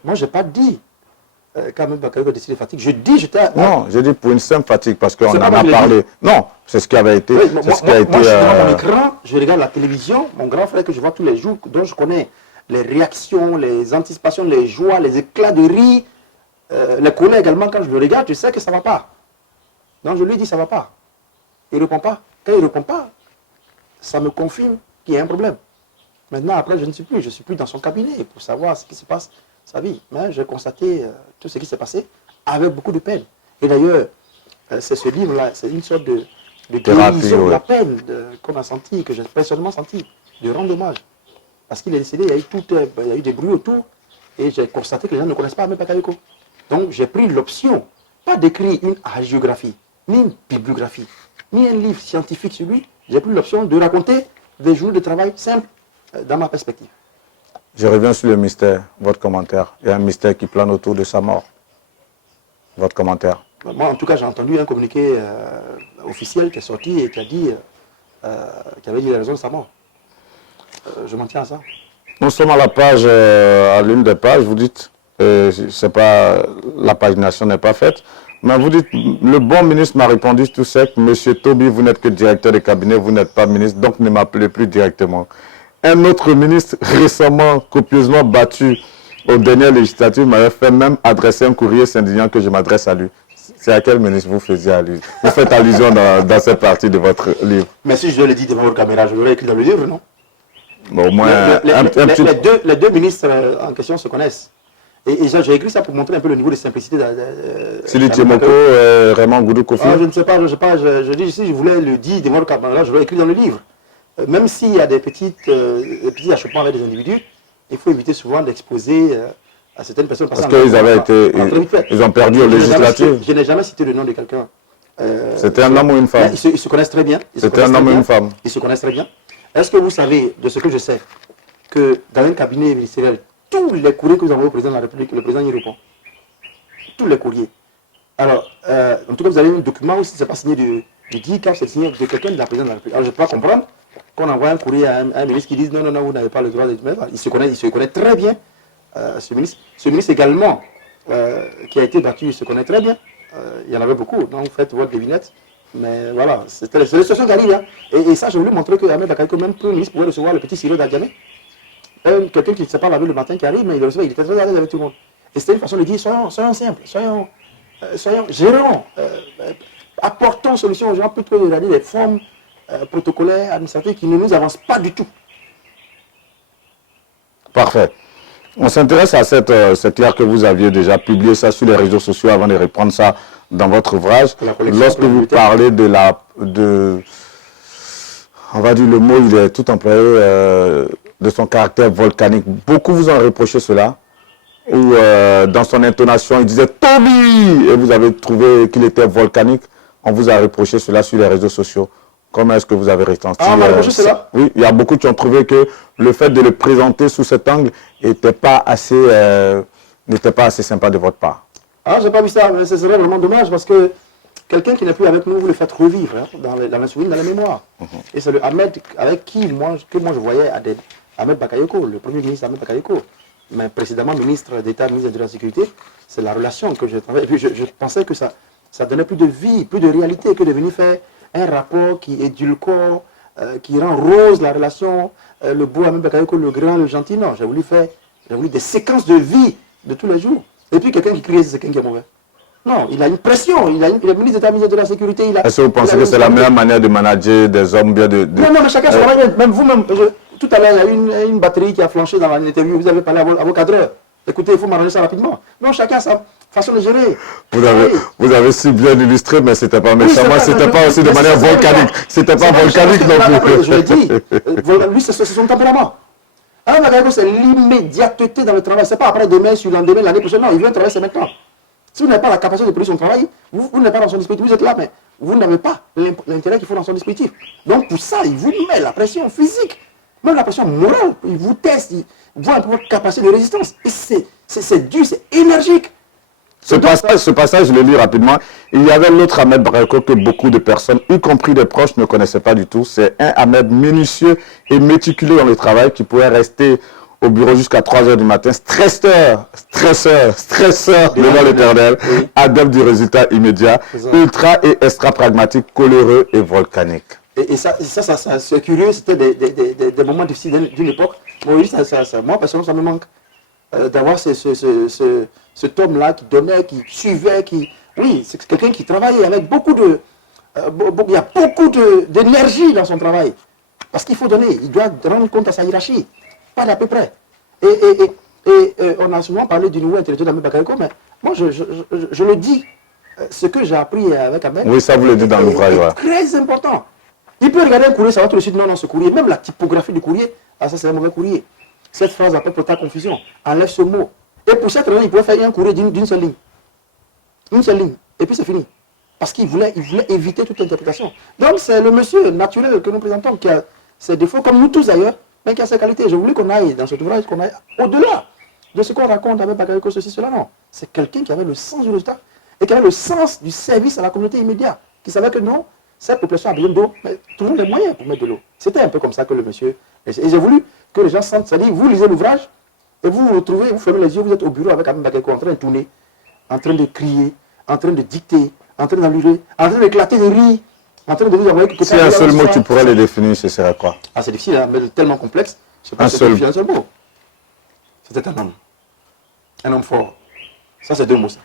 moi, je n'ai pas dit quand même Bakayoko a décédé de fatigue. Je dis, j'étais... Non, j'ai dit pour une simple fatigue, parce qu'on C'est en pas moi a qui l'ai parlé. Non, c'est ce qui avait été... Oui, c'est ce qui a été moi, je suis devant mon écran, je regarde la télévision, mon grand frère que je vois tous les jours, dont je connais les réactions, les anticipations, les joies, les éclats de rire, les collègues également, quand je le regarde, je sais que ça ne va pas. Donc je lui dis ça ne va pas. Il ne répond pas. Quand il ne répond pas, ça me confirme qu'il y a un problème. Maintenant, après, je ne suis plus dans son cabinet pour savoir ce qui se passe, sa vie. Mais j'ai constaté tout ce qui s'est passé avec beaucoup de peine. Et d'ailleurs, c'est ce livre-là, c'est une sorte de guérison de la peine qu'on a senti, que j'ai personnellement senti, de rendre hommage. Parce qu'il est décédé, il y a eu des bruits autour, et j'ai constaté que les gens ne connaissent pas même Bakayoko. Donc j'ai pris l'option, pas d'écrire une hagiographie, ni une bibliographie, ni un livre scientifique sur lui, j'ai pris l'option de raconter des jours de travail simples dans ma perspective. Je reviens sur le mystère, votre commentaire. Il y a un mystère qui plane autour de sa mort. Votre commentaire. Moi, en tout cas, j'ai entendu un communiqué officiel qui est sorti et qui a dit, qui avait dit les raisons de sa mort. Je m'en tiens à ça. Nous sommes à la page, à l'une des pages, vous dites, c'est pas, la pagination n'est pas faite, mais vous dites, le bon ministre m'a répondu tout sec, Monsieur Toby, vous n'êtes que directeur de cabinet, vous n'êtes pas ministre, donc ne m'appelez plus directement. Un autre ministre récemment, copieusement battu aux dernières législatives, m'avait fait même adresser un courrier s'indignant que je m'adresse à lui. C'est à quel ministre vous faisiez allusion? Vous faites allusion dans cette partie de votre livre. Mais si je le dis devant votre caméra, je l'aurais écrit dans le livre, non? Bon, au moins, les deux ministres en question se connaissent. Et j'ai écrit ça pour montrer un peu le niveau de simplicité. Sili Tchemoko, Raymond Goudou Kofi. Je ne sais pas, je dis si je voulais le dire devant le caméra, je l'aurais écrit dans le livre. Même s'il y a des petits achoppements avec des individus, il faut éviter souvent d'exposer à certaines personnes. Parce qu'ils avaient été, ils ont perdu aux législatives. Je n'ai jamais cité le nom de quelqu'un. C'était un homme ou une femme? Ils se connaissent très bien. C'était un homme ou une femme? Ils se connaissent très bien. Est-ce que vous savez, de ce que je sais, que dans un cabinet ministériel, tous les courriers que vous envoyez au président de la République, le président y répond. Tous les courriers. Alors, en tout cas, vous avez un document aussi, ce n'est pas signé de DICAP, c'est signé de quelqu'un de la présidente de la République. Alors, je ne peux pas comprendre qu'on envoie un courrier à un ministre qui dit non, vous n'avez pas le droit de... Il se connaît très bien, ce ministre. Ce ministre également, qui a été battu, il se connaît très bien. Il y en avait beaucoup, donc vous faites votre devinette. Mais voilà, c'est la situation qui arrive. Hein. Et ça, je voulais montrer que Ahmed Bakayoko, même le ministre, pouvait recevoir le petit Cyril Dadiamé. Quelqu'un qui ne sait pas laver le matin qui arrive, mais il le recevait, il était très à l'aise avec tout le monde. Et c'était une façon de dire, soyons simples, gérons, apportons solution aux gens plutôt que de regarder des formes protocolaires, administratives qui ne nous avancent pas du tout. Parfait. On s'intéresse à c'est clair que vous aviez déjà publié ça sur les réseaux sociaux avant de reprendre ça dans votre ouvrage. Lorsque vous parlez on va dire le mot, il est tout employé, de son caractère volcanique. Beaucoup vous ont reproché cela. Ou dans son intonation, il disait Toby, et vous avez trouvé qu'il était volcanique. On vous a reproché cela sur les réseaux sociaux. Comment est-ce que vous avez ressenti on m'a reproché cela? Oui, il y a beaucoup qui ont trouvé que le fait de le présenter sous cet angle n'était pas assez sympa de votre part. Ah, j'ai pas vu ça, mais ce serait vraiment dommage parce que quelqu'un qui n'est plus avec nous, vous le faites revivre dans la souvenir, dans la mémoire. Et c'est le Ahmed avec qui moi je voyais Ahmed Bakayoko, le premier ministre Ahmed Bakayoko, mais précédemment ministre d'État, ministre de la Sécurité, c'est la relation que je travaillais. Et puis je pensais que ça donnait plus de vie, plus de réalité que de venir faire un rapport qui édulcore, qui rend rose la relation, le beau Ahmed Bakayoko, le grand, le gentil. Non, j'ai voulu des séquences de vie de tous les jours. Et puis quelqu'un qui crie, c'est quelqu'un qui est mauvais. Non, il a une pression, il est ministre d'État, ministre de la Sécurité. Est-ce que vous pensez que c'est la meilleure manière de manager des hommes bien de... Non, mais chacun se travaille, même vous-même. Tout à l'heure, il y a une batterie qui a flanché dans l'interview, vous avez parlé à vos cadreurs. Écoutez, il faut m'arranger ça rapidement. Non, chacun sa façon de gérer. Vous avez si bien illustré, mais c'était pas méchamment, oui, c'était pas aussi de manière volcanique. C'était pas volcanique non plus. Je l'ai dit, lui, c'est son tempérament. Alors, Bakayoko, c'est l'immédiateté dans le travail. C'est pas après demain, sur le lendemain, l'année prochaine. Non, il veut travailler, c'est maintenant. Si vous n'avez pas la capacité de produire son travail, vous n'êtes pas dans son dispositif. Vous êtes là, mais vous n'avez pas l'intérêt qu'il faut dans son dispositif. Donc, pour ça, il vous met la pression physique. Même la pression morale, ils vous testent, ils voient un peu votre capacité de résistance. Et c'est dur, c'est énergique. Ce passage, je le lis rapidement. Il y avait l'autre Ahmed Bakayoko que beaucoup de personnes, y compris des proches, ne connaissaient pas du tout. C'est un Ahmed minutieux et méticuleux dans le travail qui pouvait rester au bureau jusqu'à 3 h du matin, stresseur devant l'éternel, adepte du résultat immédiat, ultra et extra pragmatique, coléreux et volcanique. Et ça c'est curieux, c'était des moments difficiles d'une époque. Moi, personnellement, ça me manque d'avoir cet homme-là qui donnait, qui suivait, oui, c'est quelqu'un qui travaillait avec beaucoup de... il y a beaucoup d'énergie dans son travail. Parce qu'il faut donner, il doit rendre compte à sa hiérarchie. Pas d'à peu près. Et on a souvent parlé du nouveau intellectuel d'Ahmed Bakayoko, mais moi, je le dis, ce que j'ai appris avec Ahmed... Oui, ça vous le dites dans l'ouvrage. C'est très important. Il peut regarder un courrier, ça va tout de suite, non, ce courrier, même la typographie du courrier, ça c'est un mauvais courrier. Cette phrase appelle pour ta confusion, enlève ce mot. Et pour cette raison, il pouvait faire un courrier d'une seule ligne. Une seule ligne, et puis c'est fini. Parce qu'il voulait éviter toute interprétation. Donc c'est le monsieur naturel que nous présentons qui a ses défauts, comme nous tous d'ailleurs, mais qui a ses qualités. Je voulais qu'on aille dans cet ouvrage, qu'on aille au-delà de ce qu'on raconte avec Bakayoko, ceci, cela, non. C'est quelqu'un qui avait le sens du résultat et qui avait le sens du service à la communauté immédiate, qui savait que non, cette population a besoin d'eau, mais trouvons les moyens pour mettre de l'eau. C'était un peu comme ça que le monsieur... Et j'ai voulu que les gens sentent, c'est-à-dire vous lisez l'ouvrage, et vous vous retrouvez, vous fermez les yeux, vous êtes au bureau avec Ahmed Bakayoko en train de tourner, en train de crier, en train de dicter, en train d'allurer, en train d'éclater de rire, en train de vous envoyer quelque chose. Si un seul mot tu pourrais le définir, ce serait quoi? Ah, c'est difficile, hein, mais tellement complexe. Je sais pas un si seul mot. C'était un homme. Un homme fort. Ça, c'est 2 mots, ça.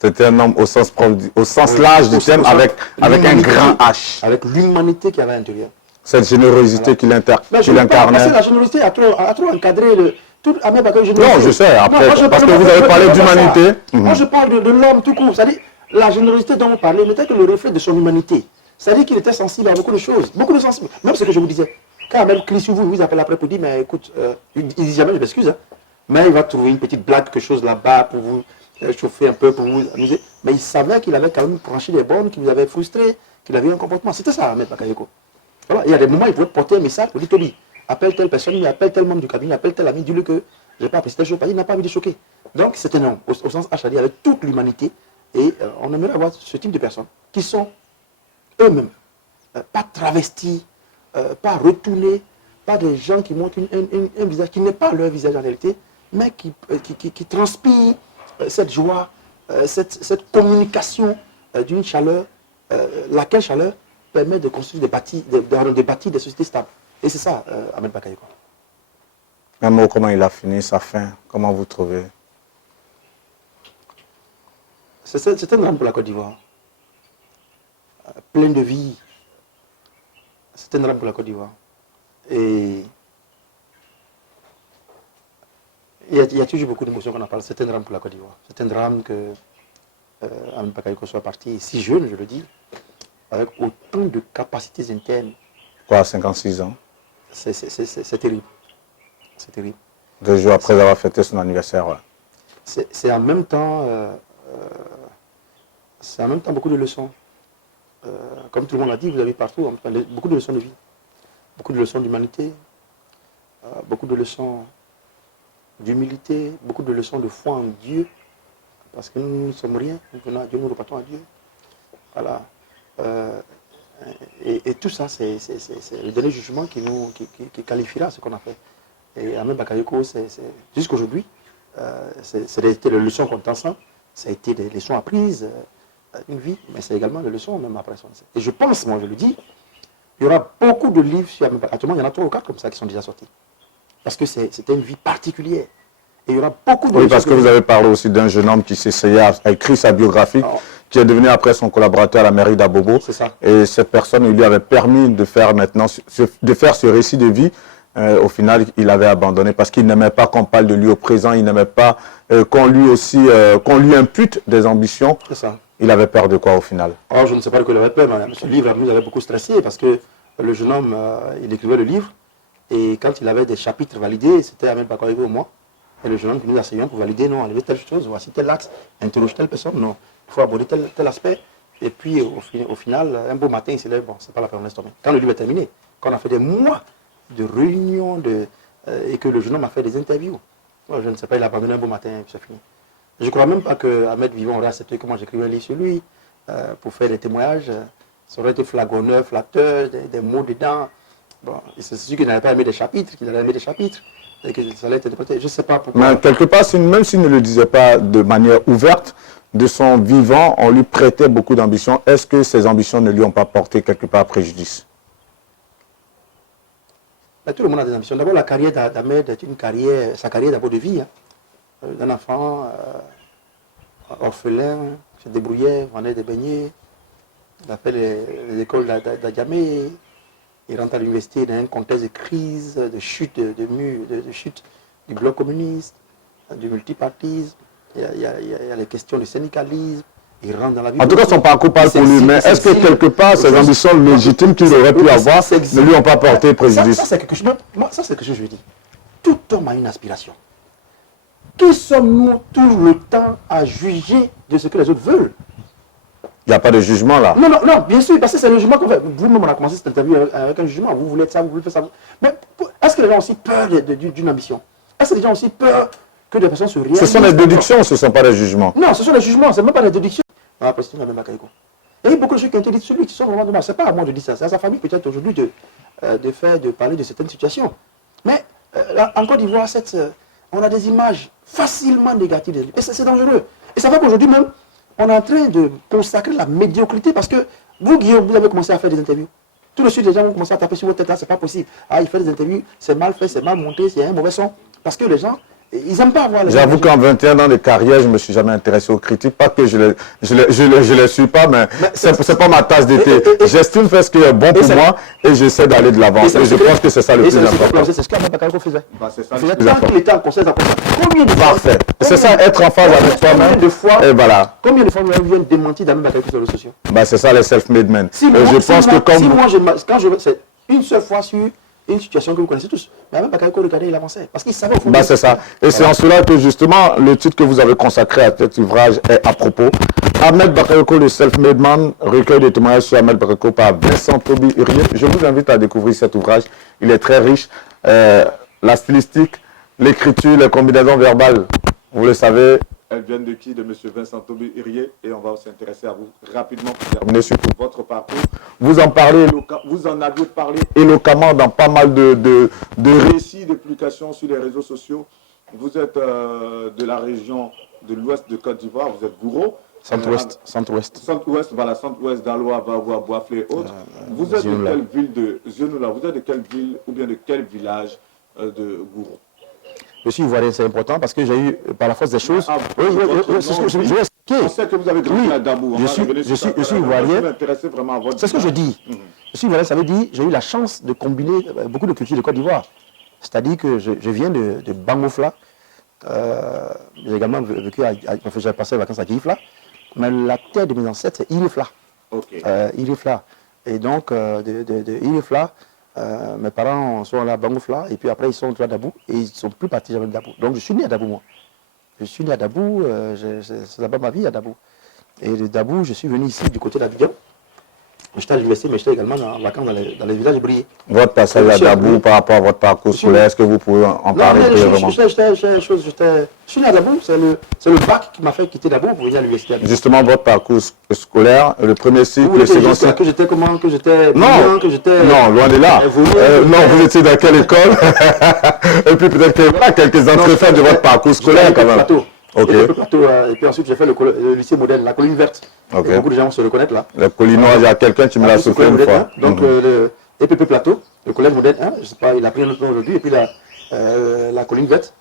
C'était un homme au sens large du terme, avec un grand H. Avec l'humanité qu'il y avait à l'intérieur. Cette générosité qu'il incarnait. Parce que la générosité a trop encadré le... Tout Ahmed Bakayoko, non, je sais, après, parce que vous avez parlé d'humanité. Moi, je parle de l'homme tout court. C'est-à-dire, la générosité dont on parlait n'était que le reflet de son humanité. C'est-à-dire qu'il était sensible à beaucoup de choses. Beaucoup de sensible. Même ce que je vous disais. Quand Ahmed crie sur vous, il vous appelle après pour dire, mais écoute, il ne dit jamais, je m'excuse, hein, mais il va trouver une petite blague, quelque chose là-bas pour vous chauffer un peu, pour vous amuser. Mais il savait qu'il avait quand même franchi des bornes, qu'il vous avait frustré, qu'il avait un comportement. C'était ça, Ahmed Bakayoko. Voilà. Il y a des moments, il pouvait porter un message pour dire, Toby, appelle telle personne, il appelle tel membre du cabinet, appelle tel ami, dis-le que je n'ai pas apprécié telle chose, il n'a pas envie de choquer. Donc c'est un homme, au sens H, avec toute l'humanité, et on aimerait avoir ce type de personnes qui sont eux-mêmes, pas travestis, pas retournés, pas des gens qui montrent un visage qui n'est pas leur visage en réalité, mais qui transpirent cette joie, cette communication d'une chaleur, laquelle chaleur permet de construire des bâtis, des sociétés stables. Et c'est ça, Ahmed Bakayoko. Un mot, comment il a fini, sa fin, comment vous trouvez? C'est un drame pour la Côte d'Ivoire. Plein de vie. C'est un drame pour la Côte d'Ivoire. Et il y a toujours beaucoup d'émotions qu'on en parle. C'est un drame pour la Côte d'Ivoire. C'est un drame que Ahmed Bakayoko soit parti si jeune, je le dis, avec autant de capacités internes. Quoi, 56 ans? C'est terrible. C'est terrible. 2 jours après avoir fêté son anniversaire, ouais. C'est en même temps... c'est en même temps beaucoup de leçons. Comme tout le monde l'a dit, vous avez partout beaucoup de leçons de vie, beaucoup de leçons d'humanité, beaucoup de leçons d'humilité, beaucoup de leçons de foi en Dieu, parce que nous ne sommes rien, nous venons à Dieu, nous repartons à Dieu. Voilà. Et tout ça, c'est le dernier jugement qui qualifiera ce qu'on a fait. Et Ahmed Bakayoko, jusqu'aujourd'hui, c'est des leçons qu'on t'enseigne, ça a été des leçons apprises, une vie, mais c'est également des leçons même après son décès. Et je pense, moi je le dis, il y aura beaucoup de livres sur Ahmed Bakayoko. Actuellement, il y en a 3 ou 4 comme ça qui sont déjà sortis. Parce que c'était une vie particulière. Et il y aura beaucoup de... Oui, parce que vous avez parlé aussi d'un jeune homme qui s'essayait à écrire sa biographie, qui est devenu après son collaborateur à la mairie d'Abobo. C'est ça. Et cette personne, il lui avait permis de faire ce récit de vie. Au final, il avait abandonné parce qu'il n'aimait pas qu'on parle de lui au présent, il n'aimait pas qu'on lui impute des ambitions. C'est ça. Il avait peur de quoi au final? Oh, je ne sais pas de quoi il avait peur, mais ce livre nous avait beaucoup stressé parce que le jeune homme, il écrivait le livre et quand il avait des chapitres validés, c'était Ahmed Bakayoko ou moi. Et le jeune homme qui nous asseyons pour valider, non, enlever telle chose, voici tel axe, interroge telle personne, non, il faut aborder tel aspect. Et puis au final, un beau matin, il s'est dit, bon, c'est pas la peine, on laisse tomber. Quand le livre est terminé, quand on a fait des mois de réunions, et que le jeune homme a fait des interviews. Moi, je ne sais pas, il a abandonné un beau matin et puis c'est fini. Je ne crois même pas que Ahmed Vivant aurait accepté que moi j'écrive un livre sur lui pour faire des témoignages. Ça aurait été flagonneur, flatteur, des mots dedans. Bon, c'est sûr qu'il n'avait pas aimé des chapitres, qu'il allait aimer des chapitres. Et que ça allait être interprété. Je ne sais pas pourquoi. Mais quelque part, même s'il ne le disait pas de manière ouverte, de son vivant, on lui prêtait beaucoup d'ambition. Est-ce que ces ambitions ne lui ont pas porté quelque part préjudice? Mais tout le monde a des ambitions. D'abord, la carrière d'Ahmed est une carrière, sa carrière d'abord de vie. Hein. D'un enfant orphelin, se débrouillait, vendait des beignets. Il a fait les écoles d'Adjamé. Il rentre à l'université dans un contexte de crise, de chute, de chute du bloc communiste, du multipartisme. Il y a les questions du syndicalisme. Il rentre dans la vie. En tout cas, son parcours parle pour lui. Mais est-ce que quelque part, ces ambitions légitimes qu'il aurait pu avoir ne lui ont pas porté préjudice? Ça, c'est quelque chose que je dis. Tout homme a une aspiration. Qui sommes-nous tout le temps à juger de ce que les autres veulent? Il n'y a pas de jugement là. Non, non, non, bien sûr, parce que c'est le jugement qu'on fait. Vous-même, on a commencé cette interview avec un jugement. Vous voulez être ça, vous voulez faire ça. Mais est-ce que les gens ont aussi peur d'une ambition? Est-ce que les gens ont aussi peur que des personnes se réalisent? Ce sont des déductions, ce ne sont pas des jugements. Non, ce sont des jugements, ce n'est même pas des déductions. Il y a eu beaucoup de choses qui ont été dites sur lui, qui sont vraiment dommage. Ce n'est pas à moi de dire ça, c'est à sa famille peut-être aujourd'hui de parler de certaines situations. Mais en Côte d'Ivoire, on a des images facilement négatives. Et c'est dangereux. Et ça fait qu'aujourd'hui même, on est en train de consacrer la médiocrité parce que vous, Guillaume, vous avez commencé à faire des interviews. Tout de suite, les gens vont commencer à taper sur votre tête, là, c'est pas possible. Ah, il fait des interviews, c'est mal fait, c'est mal monté, c'est un mauvais son. Parce que les gens, ils n'aiment pas avoir les... J'avoue qu'en 21 ans de carrière, je ne me suis jamais intéressé aux critiques. Pas que je les suis pas, mais c'est pas ma tasse d'été. J'estime faire ce qui est bon pour moi et j'essaie d'aller de l'avant. Et je pense que c'est ça le plus important. C'est ce qu'Ahmed Bakayoko faisait. C'est ça. Tant qu'il était en conseil, combien de fois... Parfait. C'est ça, être en phase avec toi-même. Et voilà. Combien de fois vous viennent démentir d'Ahmed Bakayoko sur les réseaux sociaux? C'est ça les self-made men. Quand c'est une seule fois sur une situation que vous connaissez tous. Mais Ahmed Bakayoko, regardez, il avançait. Parce qu'il savait au fond. C'est ça. Et c'est en cela que justement, le titre que vous avez consacré à cet ouvrage est à propos. Ahmed Bakayoko, le self-made man, recueil de témoignages sur Ahmed Bakayoko par Vincent Toby Hurier. Je vous invite à découvrir cet ouvrage. Il est très riche. La stylistique, l'écriture, les combinaisons verbales, vous le savez. Elles viennent de qui? De M. Vincent Toby Hurier. Et on va s'intéresser à vous rapidement pour terminer sur votre parcours. Vous en aviez parlé éloquemment dans pas mal de récits, de publications sur les réseaux sociaux. Vous êtes de la région de l'ouest de Côte d'Ivoire, vous êtes Gouro. Centre-ouest. Centre-ouest, voilà, centre-ouest d'Aloa, Vavoa, Boaflé et autres. Vous êtes de quelle ville de Zionoula? Vous êtes de quelle ville ou bien de quel village de Gouro? Je suis ivoirien, c'est important parce que j'ai eu, par la force des choses... c'est ce que je vais expliquer. On sait que vous avez grandi à Dabou. Je suis ivoirien. C'est ce que je dis. Je suis ivoirien, ça veut dire j'ai eu la chance de combiner beaucoup de cultures de Côte d'Ivoire. C'est-à-dire que je viens de Bangofla. J'ai également vécu, j'ai passé les vacances à Gifla. Mais la terre de mes ancêtres, c'est Irifla. Irifla. Et donc, de Irifla, mes parents sont allés à Bangofla et puis après ils sont à Dabou et ils ne sont plus partis jamais de Dabou. Donc je suis né à Dabou moi. Je suis né à Dabou, c'est là-bas ma vie à Dabou. Et de Dabou, je suis venu ici du côté d'Abidjan. J'étais à l'université, mais j'étais également en vacances dans les villages brillés. Votre passage à Dabou par rapport à votre parcours scolaire, est-ce que vous pouvez en parler brièvement? Je suis né à Dabou, c'est le bac qui m'a fait quitter Dabou pour venir à l'université. Justement, votre parcours scolaire, le premier cycle, le second cycle. Que j'étais comment? Que j'étais... Non, loin de là. Non, vous étiez dans quelle école? Et puis peut-être que voilà, quelques entrefaits de votre parcours scolaire quand même. Et puis ensuite j'ai fait le lycée moderne, la colline verte. Beaucoup de gens se reconnaissent là. Le collinois, il y a quelqu'un qui me l'a soufflé une fois. Donc le EPP Plateau, le collège moderne 1, je ne sais pas, il a pris un autre nom aujourd'hui, et puis la colline verte.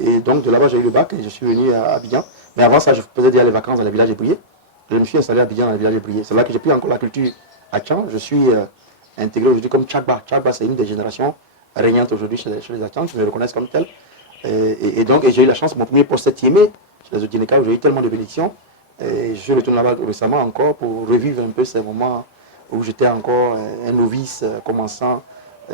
Et donc de là-bas j'ai eu le bac et je suis venu à Abidjan. Mais avant ça, je faisais déjà les vacances dans les villages ébriés. Je me suis installé à Abidjan dans les villages ébriés. C'est là que j'ai pris encore la culture à Tchan. Je suis intégré aujourd'hui comme Tchagba. Tchagba, c'est une des générations régnantes aujourd'hui chez les Tchans, qui me reconnaissent comme tel. Et donc j'ai eu la chance, mon premier poste c'est Tiémé, chez les Odineka, où j'ai eu tellement de bénédictions. Et je suis retourné là-bas récemment encore pour revivre un peu ces moments où j'étais encore un novice commençant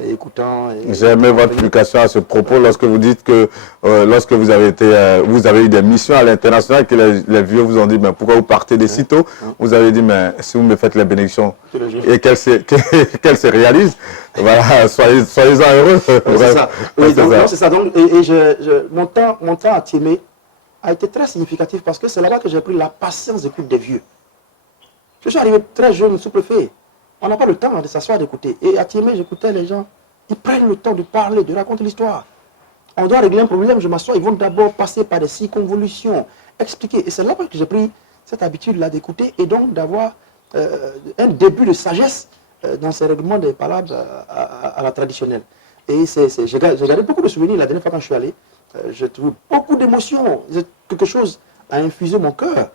écoutant. J'ai aimé votre publication à ce propos lorsque vous dites que lorsque vous avez eu des missions à l'international, que les vieux vous ont dit mais pourquoi vous partez des sitôt, vous avez dit mais si vous me faites les bénédictions et qu'elles se réalisent, voilà, soyez-en heureux. C'est ça. Oui, donc, c'est ça. Donc, mon temps à Tiémé a été très significatif parce que c'est là-bas que j'ai pris la patience d'écoute des vieux. Je suis arrivé très jeune, sous-préfet. On n'a pas le temps de s'asseoir d'écouter. Et à Tiémé, j'écoutais les gens. Ils prennent le temps de parler, de raconter l'histoire. On doit régler un problème, je m'assois. Ils vont d'abord passer par des circonvolutions, expliquer. Et c'est là-bas que j'ai pris cette habitude-là d'écouter et donc d'avoir un début de sagesse dans ces règlements des palabres à la traditionnelle. Et j'ai gardé beaucoup de souvenirs la dernière fois quand je suis allé. J'ai trouvé beaucoup d'émotions. Quelque chose a infusé mon cœur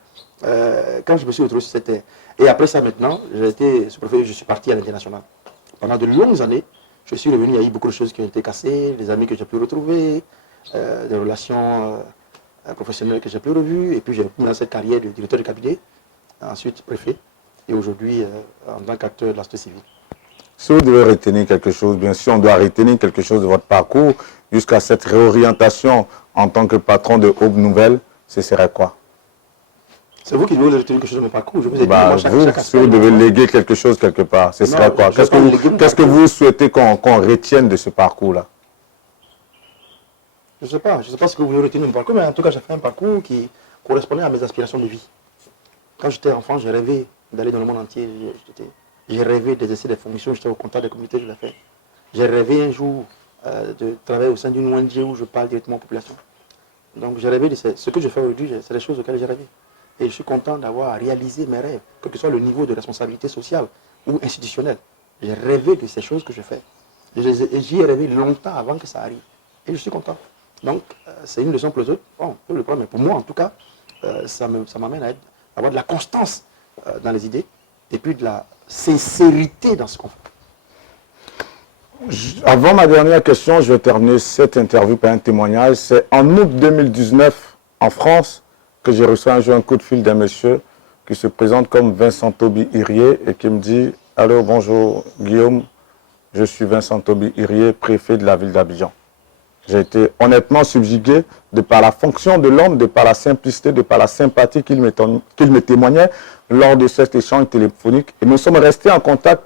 quand je me suis retrouvé sur cette terre. Et après ça, maintenant, j'ai été sous-préfet, je suis parti à l'international. Pendant de longues années, je suis revenu, il y a eu beaucoup de choses qui ont été cassées, des amis que j'ai pu retrouver, des relations professionnelles que j'ai pu revues. Et puis j'ai repris dans cette carrière de directeur de cabinet, ensuite préfet, et aujourd'hui en tant qu'acteur de la société civile. Si vous devez retenir quelque chose, bien sûr, on doit retenir quelque chose de votre parcours jusqu'à cette réorientation en tant que patron de Aube Nouvelle, ce serait quoi? C'est vous qui devez retenir quelque chose de mon parcours. Je vous ai dit, moi, si vous devez léguer quelque chose quelque part, ce serait quoi? Qu'est-ce que vous souhaitez qu'on retienne de ce parcours-là? Je ne sais pas ce que vous voulez retenir de mon parcours, mais en tout cas, j'ai fait un parcours qui correspondait à mes aspirations de vie. Quand j'étais enfant, j'ai rêvé d'aller dans le monde entier. J'ai rêvé d'exercer des fonctions, j'étais au contact des communautés, je l'ai fait. J'ai rêvé un jour de travailler au sein d'une ONG où je parle directement aux populations. Donc j'ai rêvé de ce que je fais aujourd'hui, c'est les choses auxquelles j'ai rêvé. Et je suis content d'avoir réalisé mes rêves, quel que soit le niveau de responsabilité sociale ou institutionnelle. J'ai rêvé de ces choses que je fais. Et j'y ai rêvé longtemps avant que ça arrive. Et je suis content. Donc c'est une leçon pour les autres. Bon, je le prends, mais pour moi en tout cas, ça m'amène à avoir de la constance dans les idées et puis de la sincérité dans ce qu'on fait. Avant ma dernière question, je vais terminer cette interview par un témoignage. C'est en août 2019, en France, que j'ai reçu un jour un coup de fil d'un monsieur qui se présente comme Vincent Toby Hirier et qui me dit « Allô, bonjour Guillaume, je suis Vincent Toby Hirier, préfet de la ville d'Abidjan. » J'ai été honnêtement subjugué de par la fonction de l'homme, de par la simplicité, de par la sympathie qu'il me témoignait lors de cet échange téléphonique. Et nous sommes restés en contact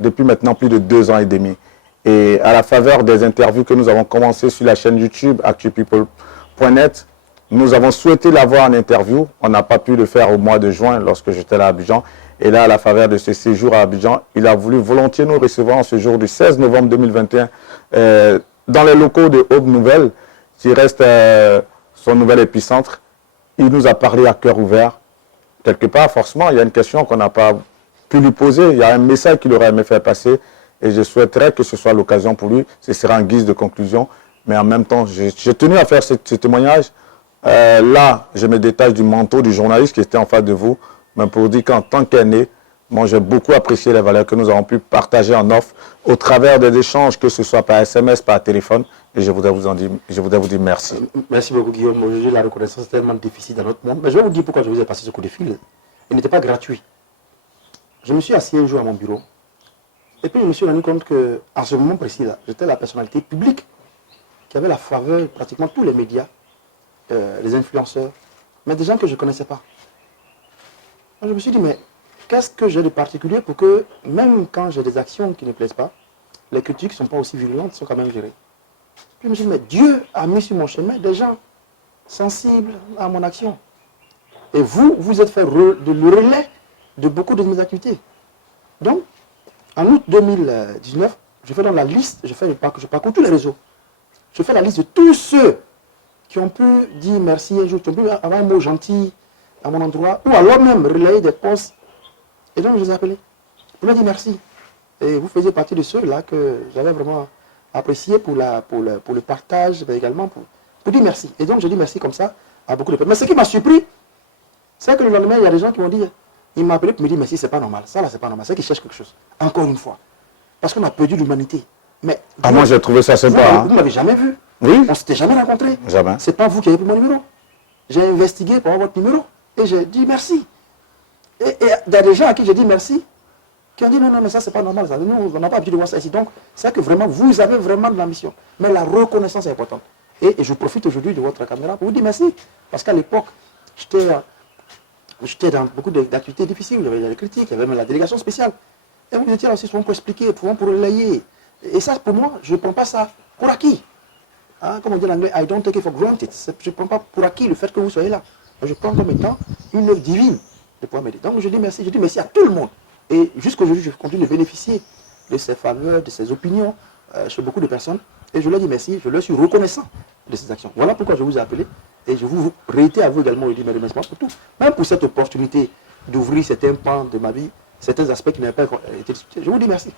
depuis maintenant plus de 2 ans et demi. Et à la faveur des interviews que nous avons commencées sur la chaîne YouTube actupeople.net, nous avons souhaité l'avoir en interview. On n'a pas pu le faire au mois de juin lorsque j'étais à Abidjan. Et là, à la faveur de ce séjour à Abidjan, il a voulu volontiers nous recevoir en ce jour du 16 novembre 2021 dans les locaux de Aube Nouvelle, qui reste son nouvel épicentre. Il nous a parlé à cœur ouvert. Quelque part, forcément, il y a une question qu'on n'a pas pu lui poser. Il y a un message qu'il aurait aimé faire passer. Et je souhaiterais que ce soit l'occasion pour lui. Ce sera en guise de conclusion. Mais en même temps, j'ai tenu à faire ce témoignage. Là, je me détache du manteau du journaliste qui était en face de vous. Mais pour dire qu'en tant qu'aîné, moi, j'ai beaucoup apprécié les valeurs que nous avons pu partager en off au travers des échanges, que ce soit par SMS, par téléphone. Et je voudrais vous dire merci. Merci beaucoup, Guillaume. Aujourd'hui, la reconnaissance est tellement difficile dans notre monde. Mais je vais vous dire pourquoi je vous ai passé ce coup de fil. Il n'était pas gratuit. Je me suis assis un jour à mon bureau. Et puis, je me suis rendu compte qu'en ce moment précis-là, j'étais la personnalité publique qui avait la faveur de pratiquement tous les médias, les influenceurs, mais des gens que je ne connaissais pas. Alors, je me suis dit, mais qu'est-ce que j'ai de particulier pour que, même quand j'ai des actions qui ne plaisent pas, les critiques ne sont pas aussi virulentes, sont quand même gérées. Puis je me suis dit, mais Dieu a mis sur mon chemin des gens sensibles à mon action. Et vous êtes fait le relais de beaucoup de mes activités. Donc, en août 2019, je fais dans la liste, je parcours tous les réseaux. Je fais la liste de tous ceux qui ont pu dire merci un jour, qui ont pu avoir un mot gentil à mon endroit, ou alors même relayer des posts. Et donc, je les ai appelés. Je leur ai dit merci. Et vous faisiez partie de ceux-là que j'avais vraiment apprécié pour le partage, mais également pour dire merci. Et donc, je dis merci comme ça à beaucoup de personnes. Mais ce qui m'a surpris, c'est que le lendemain, il y a des gens qui m'ont dit, ils m'ont appelé pour me dire, merci, c'est pas normal. Ça, là, c'est pas normal. C'est qu'ils cherchent quelque chose. Encore une fois. Parce qu'on a perdu l'humanité. Mais moi, j'ai trouvé ça sympa. Vous ne m'avez jamais vu. Oui. On ne s'était jamais rencontré. Jamais. C'est pas vous qui avez pris mon numéro. J'ai investigué pour avoir votre numéro. Et j'ai dit merci. Et il y a des gens à qui j'ai dit merci, qui ont dit non, non, mais ça, c'est pas normal. Ça. Nous, on n'a pas l'habitude de voir ça ici. Donc, c'est que vraiment, vous avez vraiment de l'ambition. Mais la reconnaissance est importante. Et je profite aujourd'hui de votre caméra pour vous dire merci. Parce qu'à l'époque, j'étais dans beaucoup d'activités difficiles. Il y avait des critiques, il y avait même la délégation spéciale. Et vous étiez là aussi souvent pour expliquer, souvent pour relayer. Et ça, pour moi, je ne prends pas ça pour acquis. Hein, comme on dit en anglais, I don't take it for granted. Je ne prends pas pour acquis le fait que vous soyez là. Je prends comme étant une œuvre divine de pouvoir m'aider. Donc je dis merci à tout le monde. Et jusqu'à aujourd'hui, je continue de bénéficier de ces faveurs, de ces opinions chez beaucoup de personnes. Et je leur dis merci, je leur suis reconnaissant de ces actions. Voilà pourquoi je vous ai appelé. Et je vous réitère à vous également mes remerciements pour tout. Même pour cette opportunité d'ouvrir certains pans de ma vie, certains aspects qui n'avaient pas été discutés. Je vous dis merci.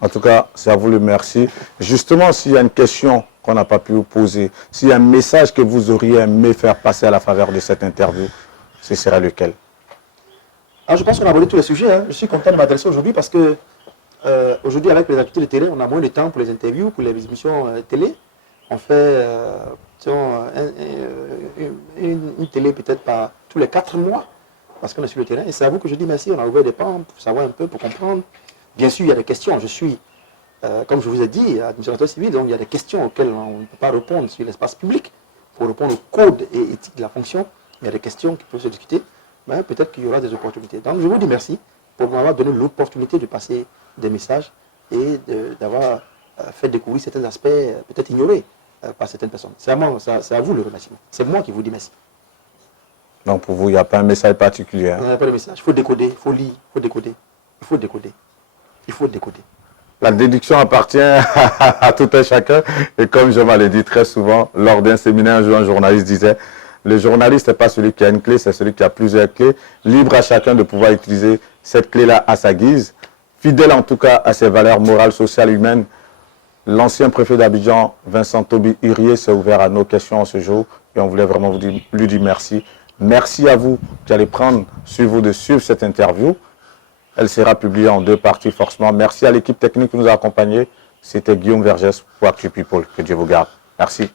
En tout cas, c'est à vous le merci. Justement, s'il y a une question qu'on n'a pas pu vous poser, s'il y a un message que vous auriez aimé faire passer à la faveur de cette interview, ce serait lequel? Alors, je pense qu'on a abordé tous les sujets. Hein. Je suis content de m'adresser aujourd'hui parce que aujourd'hui, avec les activités de terrain, on a moins de temps pour les interviews, pour les émissions télé. On fait une télé peut-être pas tous les 4 mois parce qu'on est sur le terrain. Et c'est à vous que je dis merci. On a ouvert des pans pour savoir un peu, pour comprendre. Bien sûr, il y a des questions. Je suis, comme je vous ai dit, administrateur civil, donc il y a des questions auxquelles on ne peut pas répondre sur l'espace public. Pour répondre au code et éthique de la fonction, il y a des questions qui peuvent se discuter. Mais peut-être qu'il y aura des opportunités. Donc je vous dis merci pour m'avoir donné l'opportunité de passer des messages et d'avoir fait découvrir certains aspects peut-être ignorés par certaines personnes. C'est à vous le remerciement. C'est moi qui vous dis merci. Donc pour vous, il n'y a pas un message particulier. Il n'y a pas de message. Il faut décoder, il faut lire, il faut décoder. Il faut décoder. Il faut décoder. La déduction appartient à tout un chacun. Et comme je m'avais dit très souvent, lors d'un séminaire, un jour, un journaliste disait, le journaliste n'est pas celui qui a une clé, c'est celui qui a plusieurs clés. Libre à chacun de pouvoir utiliser cette clé-là à sa guise. Fidèle en tout cas à ses valeurs morales, sociales, humaines. L'ancien préfet d'Abidjan, Vincent Toby Hurier, s'est ouvert à nos questions ce jour. Et on voulait vraiment lui dire merci. Merci à vous qui allez prendre sur vous de suivre cette interview. Elle sera publiée en 2 parties forcément. Merci à l'équipe technique qui nous a accompagnés. C'était Guillaume Vergès pour Actu People. Que Dieu vous garde. Merci.